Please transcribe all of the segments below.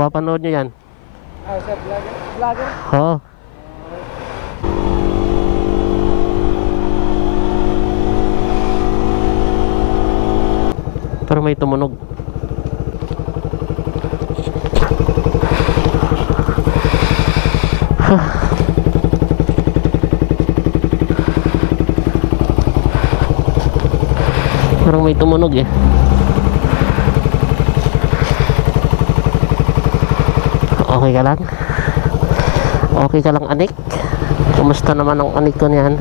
Mapapanood nyo yan. Sa vlogger? Vlogger? Oo. Pero may tumunog. Parang may tumunog eh. Okay ka lang? Okay ka lang, anik? Kumusta naman ang anik ko niyan?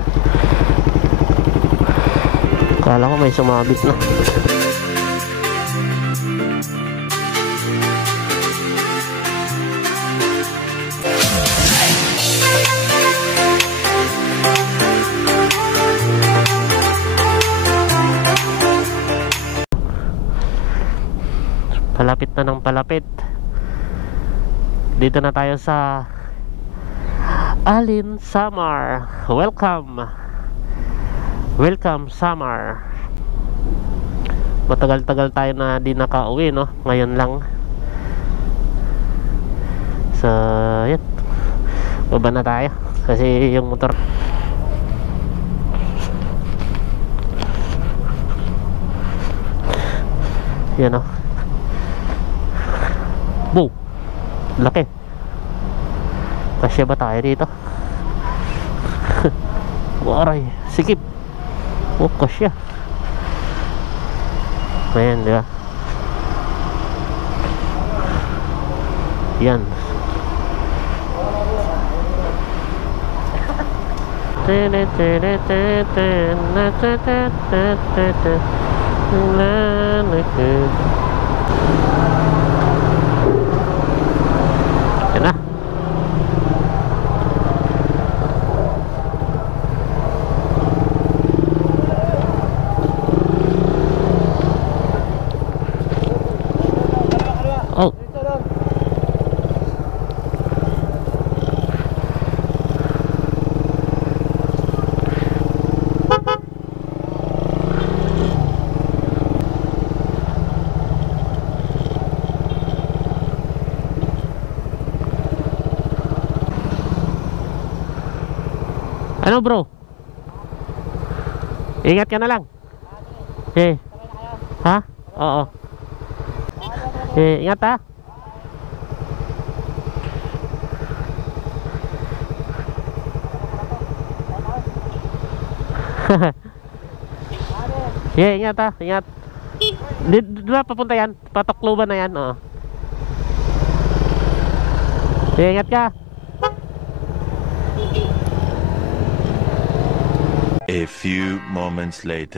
Kala ko may sumabit na. Palapit na ng palapit. Dito na tayo sa Alin Samar. Welcome. Welcome Samar. Matagal-tagal tayo na di nakauwi, no? Ngayon lang. So, yan. Baba na tayo kasi yung motor. Yan, no? Boom! Laki. Kasya ba tayo dito? Waray, sikip. Oh, kasya. Ayan, di ba? Yan. Yan na. Oh. Ano bro? Ingat ka na lang. Eh. Ha? Oo. Eh, ingat ha. Yeah, ingat ha, ingat. Di ba papunta yan? Patokloban na yan, oo. Yeah, ingat ka. A few moments later.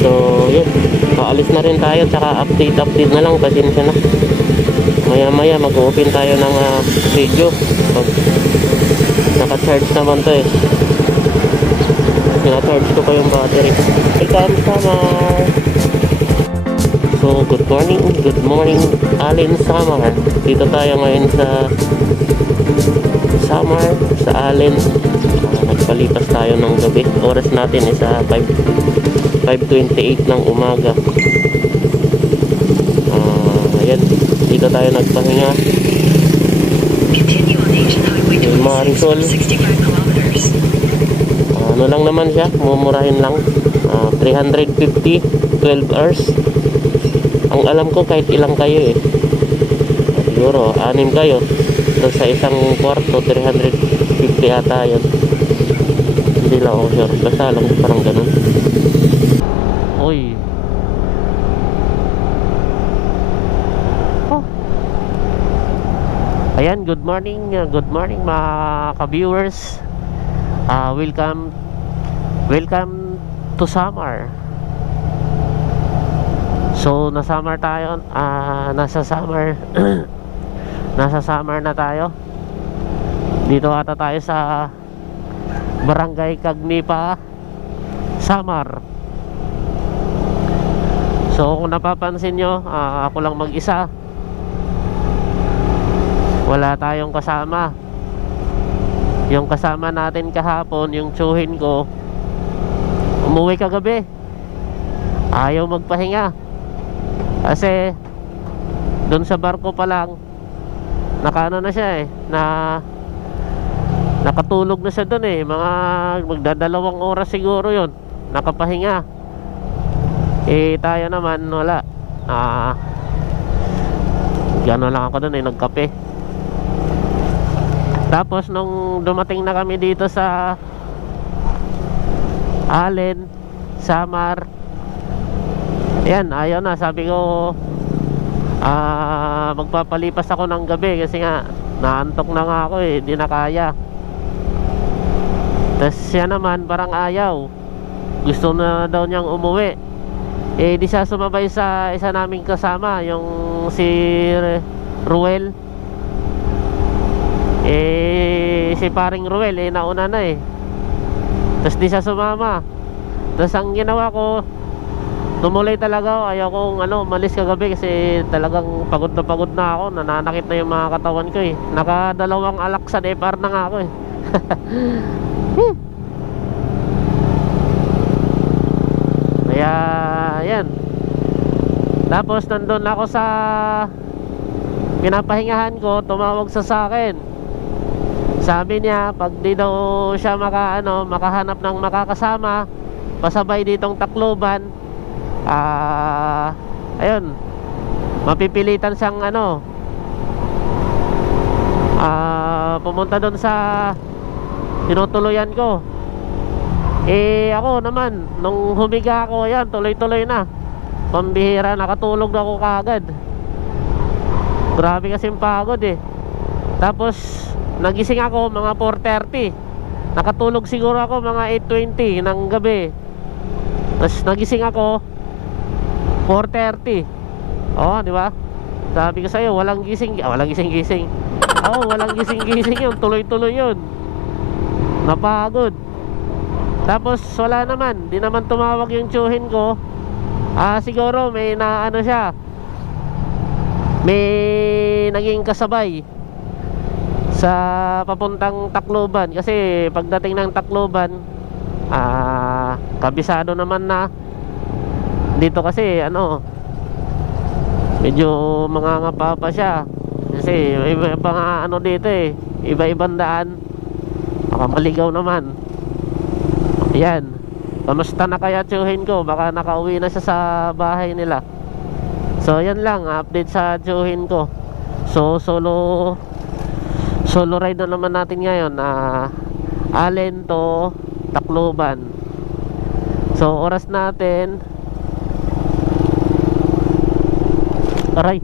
So, yun. Paalis na rin tayo. Tsaka update na lang. Pasensya na. Maya mag-open tayo ng video. Naka-charge naman to eh. Naka-charge ko pa yung battery. Welcome Samar. So, good morning Alin Samar. Dito tayo ngayon sa Samar, sa Alin. Nagpalipas tayo ng gabi. Oras natin is 5:28 ng umaga. Ayan, dito tayo nagpahinga. Marisol. Ano lang naman siya, mumurahin lang. 350, 12 hours. Ang alam ko kahit ilang kayo eh. Siguro 6 kayo. So sa isang kwarto 350 ata yun. Hindi lang ako sure. Basta alam ko parang ganun. Oy. Oh. Ayan, good morning mga ka-viewers. Welcome to Samar. So nasa Samar tayo, nasa Samar nasa Samar na tayo. Dito ata tayo sa Barangay Cagnipa, Samar. So So kung napapansin nyo, ako lang mag-isa, wala tayong kasama. Yung kasama natin kahapon, yung tsuhin ko, umuwi kagabi, ayaw magpahinga. Kasi doon sa barko pa lang, nakaano na siya nakatulog na siya doon mga magdadalawang oras siguro yon, nakapahinga. Tayo naman wala. Gano'n lang ako doon nagkape. Tapos nung dumating na kami dito sa Allen, Samar, ayan, ayaw na. Sabi ko magpapalipas ako ng gabi kasi nga naantok na nga ako di na kaya. Tapos siya naman parang ayaw, gusto na daw niyang umuwi. Di siya sumabay sa isa naming kasama, yung si Ruel. Si paring Ruel nauna na Tapos di siya sumama. Tapos ang ginawa ko, tumuloy talaga ako. Ayaw kong malis kagabi kasi talagang pagod na ako. Nananakit na yung mga katawan ko Nakadalawang alak sa depar na nga ako Kaya yan. Tapos nandun ako sa pinapahingahan ko, tumawag sa akin. Sabi niya pag di daw siya makahanap ng makakasama pasabay ditong Tacloban, ayun, mapipilitan siyang pumunta doon sa tinutuluyan ko. Ako naman nung humiga ako, yan, tuloy-tuloy na. Pambihira, nakatulog na ako kaagad. Grabe kasing pagod Tapos nagising ako mga 4:30. Nakatulog siguro ako mga 8:20 ng gabi. Tapos nagising ako 4:30. Di ba? Sabi ko sa'yo, walang gising-gising. Walang gising-gising yun. Tuloy-tuloy yun. Napagod. Tapos wala naman, di naman tumawag yung tsuhin ko. Siguro may siya, may naging kasabay sa papuntang Tacloban. Kasi pagdating ng Tacloban, kabisado naman na dito kasi medyo mangangapa pa siya. Kasi iba pa nga dito iba-ibang daan. Baka maligaw naman. Yan. Kamusta na kaya tsuhin ko? Baka nakauwi na siya sa bahay nila. So yan lang, update sa tsuhin ko. So solo ride na naman natin ngayon, Allen to Tacloban. So oras natin, aray,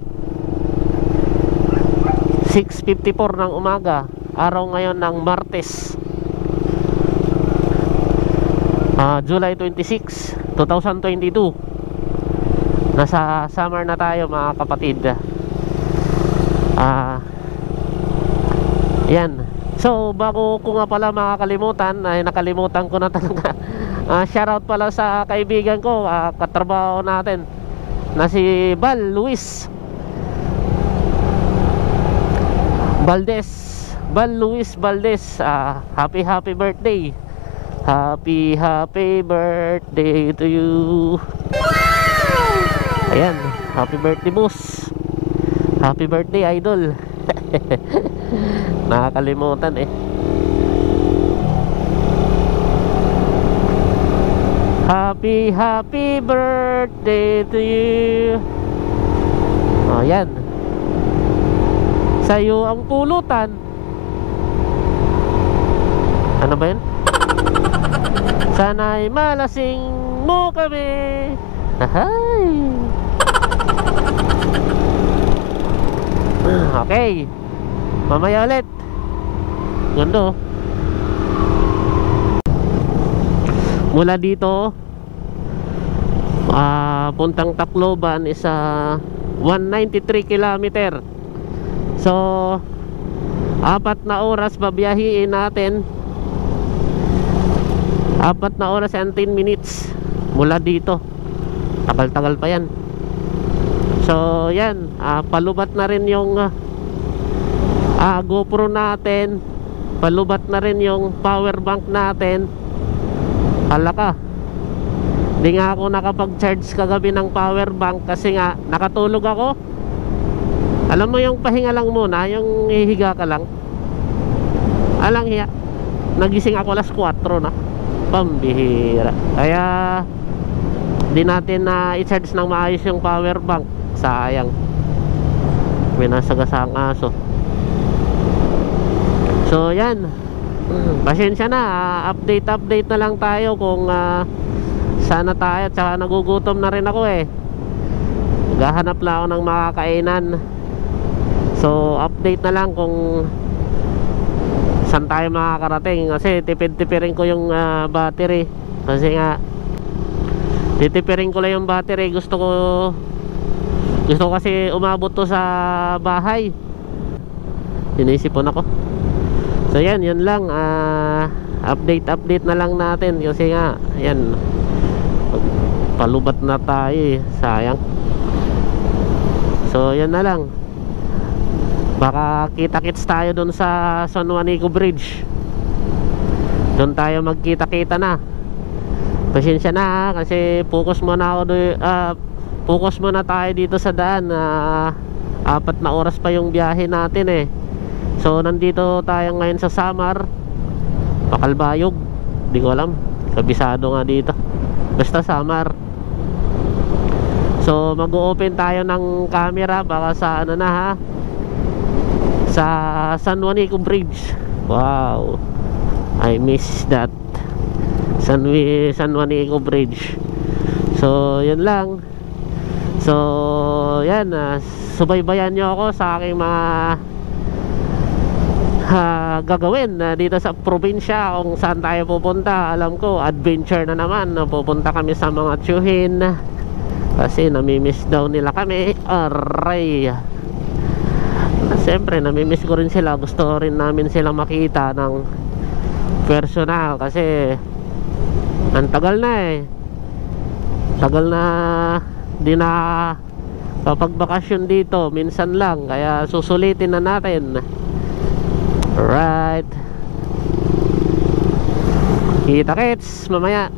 6:54 ng umaga. Araw ngayon ng Martes, July 26, 2022. Nasa summer na tayo mga kapatid. Yan. So bago ko nga pala makakalimutan, nakalimutan ko na talaga. Shoutout pala sa kaibigan ko, katrabaho natin na si Bal Luis Valdez. Happy birthday. Happy birthday to you. Ayan, happy birthday boss. Happy birthday idol. Nakakalimutan Happy birthday to you. Ayan, sa'yo ang pulutan. Ano ba yun? Sana'y malasing mo kami. Ahay. Okay, mamaya ulit. Ganda mula dito puntang Tacloban is 193 kilometer. So 4 na oras babiyahiin natin. 4 na oras and 10 minutes mula dito. Tagal-tagal pa yan. So yan, palubat na rin yung GoPro natin, palubat na rin yung power bank natin. Hala ka, di nga ako nakapag-charge kagabi ng power bank kasi nga nakatulog ako. Alam mo yung pahinga lang muna, yung hihiga ka lang. Alang hiya, nagising ako alas 4 na. Pambihira. Kaya di natin na i-charge ng maayos yung power bank. Sayang, may nasagasang aso. So yan, pasensya na, update na lang tayo kung sana tayo. Tsaka nagugutom na rin ako eh. Maghahanap lang ako ng makakainan. So update na lang kung saan tayo makakarating. Kasi tipid-tipirin ko yung battery. Kasi nga titipirin ko lang yung battery. Gusto ko kasi umabot to sa bahay. Inisipon ako. So yan lang, update na lang natin. Kasi nga yan, palubat na tayo eh. Sayang. So yan na lang. Baka kita-kits tayo dun sa San Juanico Bridge. Doon tayo magkita-kita na. Pasensya na kasi focus muna tayo dito sa daan. 4 na oras pa yung biyahe natin eh. So nandito tayo ngayon sa Samar, Pacalbayog, di ko alam, kabisado nga dito, basta Samar. So mag-open tayo ng camera baka sa ano na ha, sa San Juanico Bridge. Wow, I miss that, San Juanico Bridge. So yan lang. So yan, subaybayan nyo ako sa aking mga gagawin dito sa probinsya. Kung saan tayo pupunta, alam ko adventure na naman. Pupunta kami sa mga tiyuhin kasi namimiss daw nila kami. Aray, siyempre namimiss ko rin sila. Gusto rin namin sila makita ng personal kasi ang tagal na eh. Tagal na di na kapag bakasyon dito, minsan lang. Kaya susulitin na natin. Alright, kita-kits mamaya.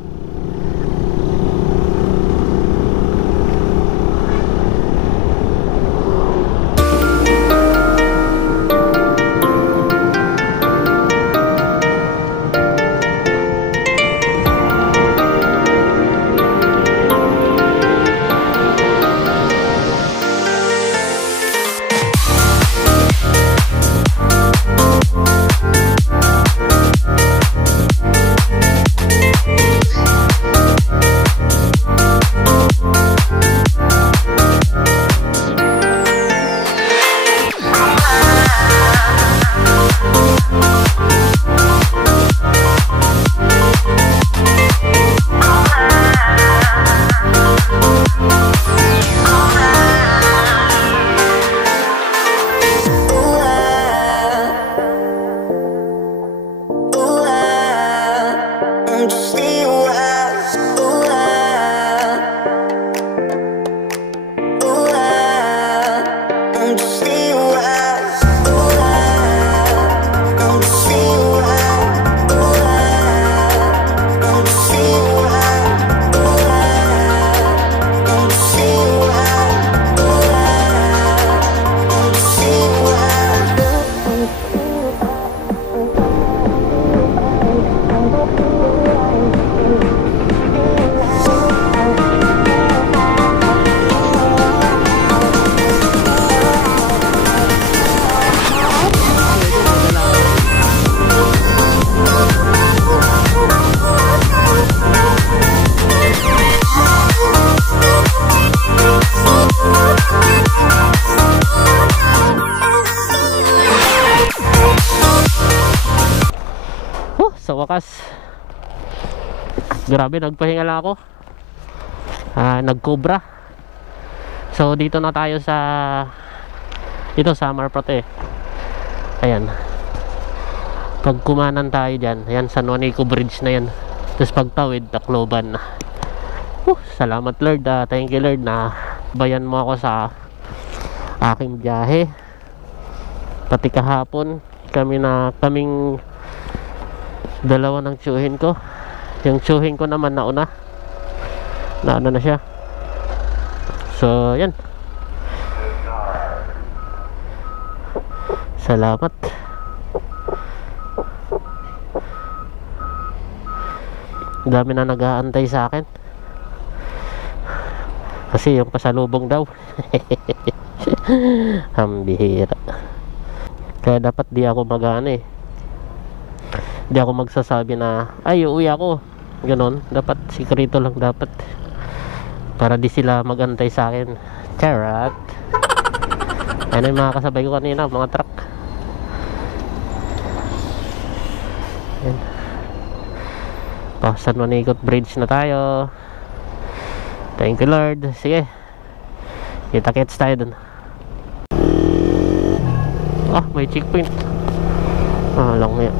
Sa wakas, grabe, nagpahinga lang ako. Nagkobra. So dito na tayo sa Samar Prote. Ayan, pagkumanan tayo dyan, ayan, San Juanico Bridge na yan. Tapos pagtawid, Tacloban na. Salamat Lord, thank you Lord na sinakbayan mo ako sa aking biyahe. Pati kahapon kaming dalawa ng tsuhin ko. Yung tsuhin ko naman nauna na ano na siya. So yan, salamat. Dami na nag-aantay sa akin kasi yung pasalubong daw. Ang bihira. Kaya dapat di ako mag-ano eh, di ako magsasabi na ay uuwi ako, ganon. Dapat sikrito lang dapat para di sila mag-antay sa akin. Charot. Ayun yung mga kasabay ko kanina, mga truck. Ayan. San Juanico Bridge na tayo. Thank you Lord. Sige, kita-kits tayo dun. Ah, may checkpoint. Ah, lang yan.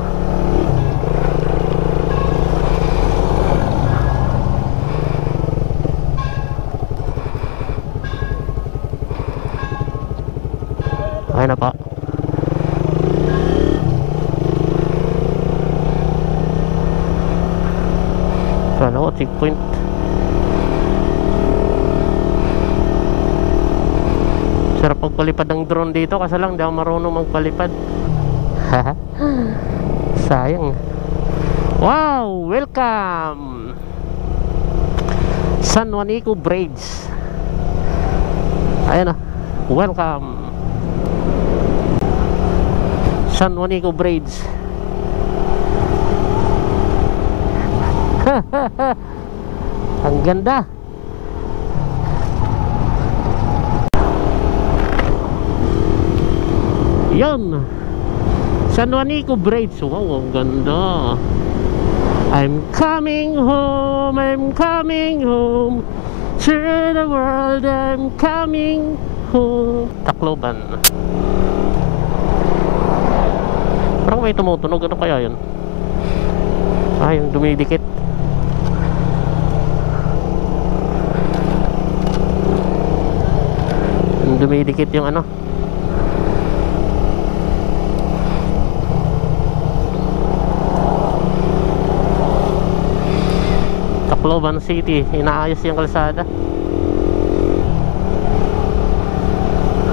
Okay na pa. Sana ko checkpoint. Sarap magpalipad ng drone dito kasi lang di ako marunong magpalipad. Sayang. Wow, welcome San Juanico Bridge. Ayan na, welcome San Juanico Bridge. Ang ganda. Yan, San Juanico Bridge. Wow, ang ganda. I'm coming home, I'm coming home to the world, I'm coming home. Tacloban. Parang may tumutunog. Ano kaya yun? Ah, yung dumidikit. Yung dumidikit yung ano. Tacloban City, inaayos yung kalsada.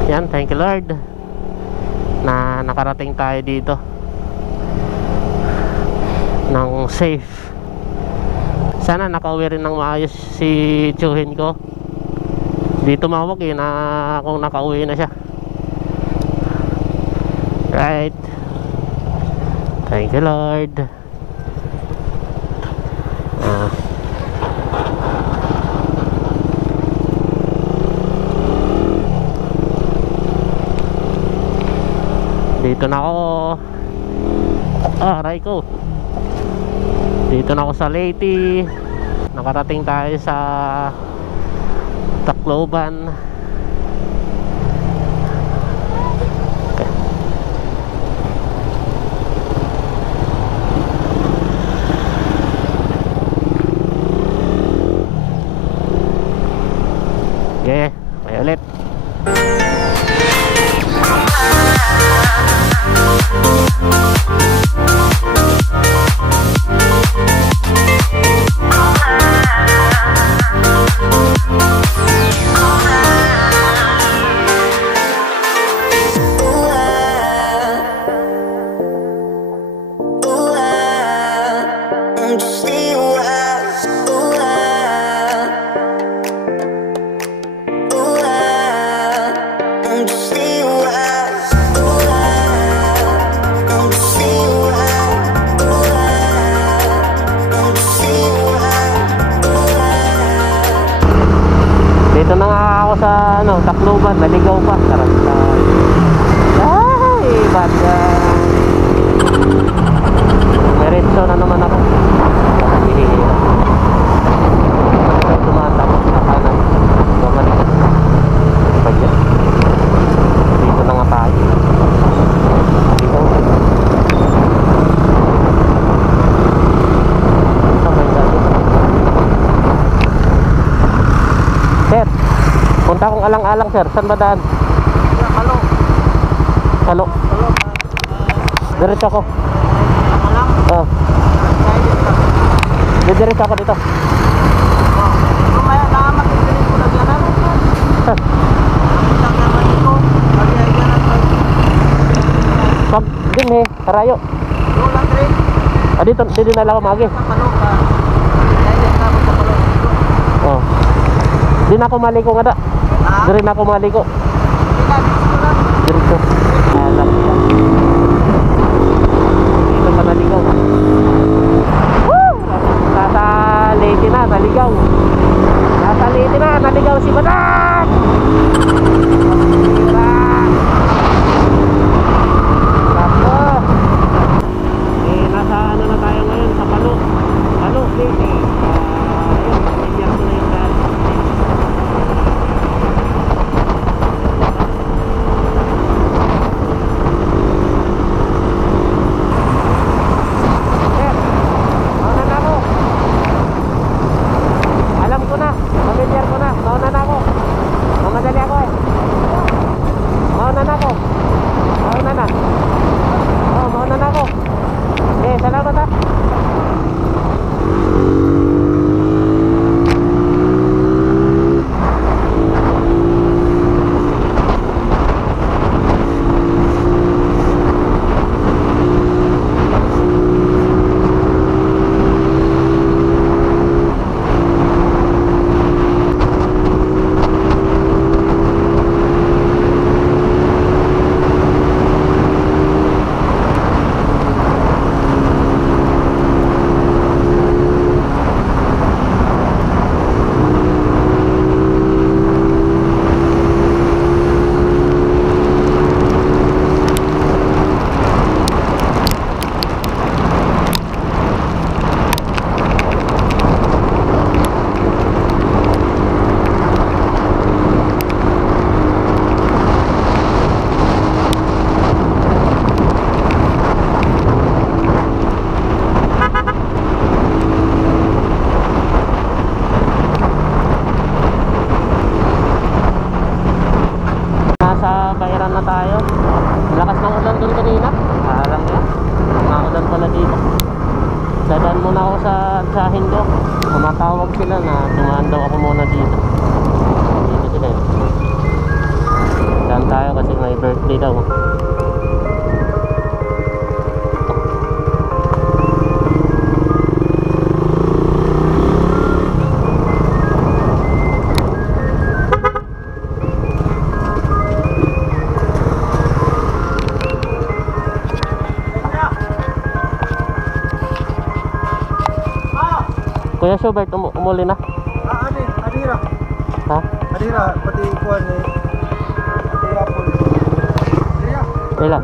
Yan, thank you Lord na nakarating tayo dito ng safe. Sana nakauwi rin ng maayos si tsuhin ko. Di tumawag eh na kung nakauwi na siya. Right, thank you Lord. Dito na ako. Aray ko. Dito na ako sa Leyte. Nakarating tayo sa Tacloban. Okay, may ulit. Dito na nga ako sa ano, Tacloban, naligaw pa. Tarantay. Ay, bada. Meritso na naman ako. Nakahihirap. Tumatapos na kanan. Bumalik. Pagyan. Dito na nga tayo. Naligaw pa. Punta akong alang-alang sir. Saan ba daan? Halo. Halo. Halo. Diretso ako. Ako lang. Oh. Diretso ako dito. Lumaya na magiging ko lagi na. Isang naman ko. Lagi na Pag din harayo. Lo lang rin. Dito na lang ako magi. Halo ka. Kaya na mo sa halo. Oh. Di na ako maliko nga da. Ah. Dire na ako maliko. Ina dito lang. Diretso. Alam niya. Dito pa naligaw. Woo! Nasa Leyte na, naligaw. Nasa Leyte na, naligaw si Badak! Nako! Nasa ano na tayo ngayon, sa Palo. Palo, Leyte. Ayun, pamilyar ko na yung daan. Alam ko na, familiar ko na. Mauna na ako. Mamadali ako eh. Mauna na ako. Mauna na. Oh, mauna na ako. Salamat ha. Nasa Bahiran na tayo. Lakas ng ulan doon kanina. Alam niya. Naulan pala dito. Dadaan muna ako sa tsahin ko. Tumatawag sila na dumaan daw ako muna dito. Dito sila eh. Daan tayo kasi may birthday daw. Kuya Schubert, umuli na? Adira. Ha? Adira, pati ikuan ni. Pati apple. Adira. Kailan?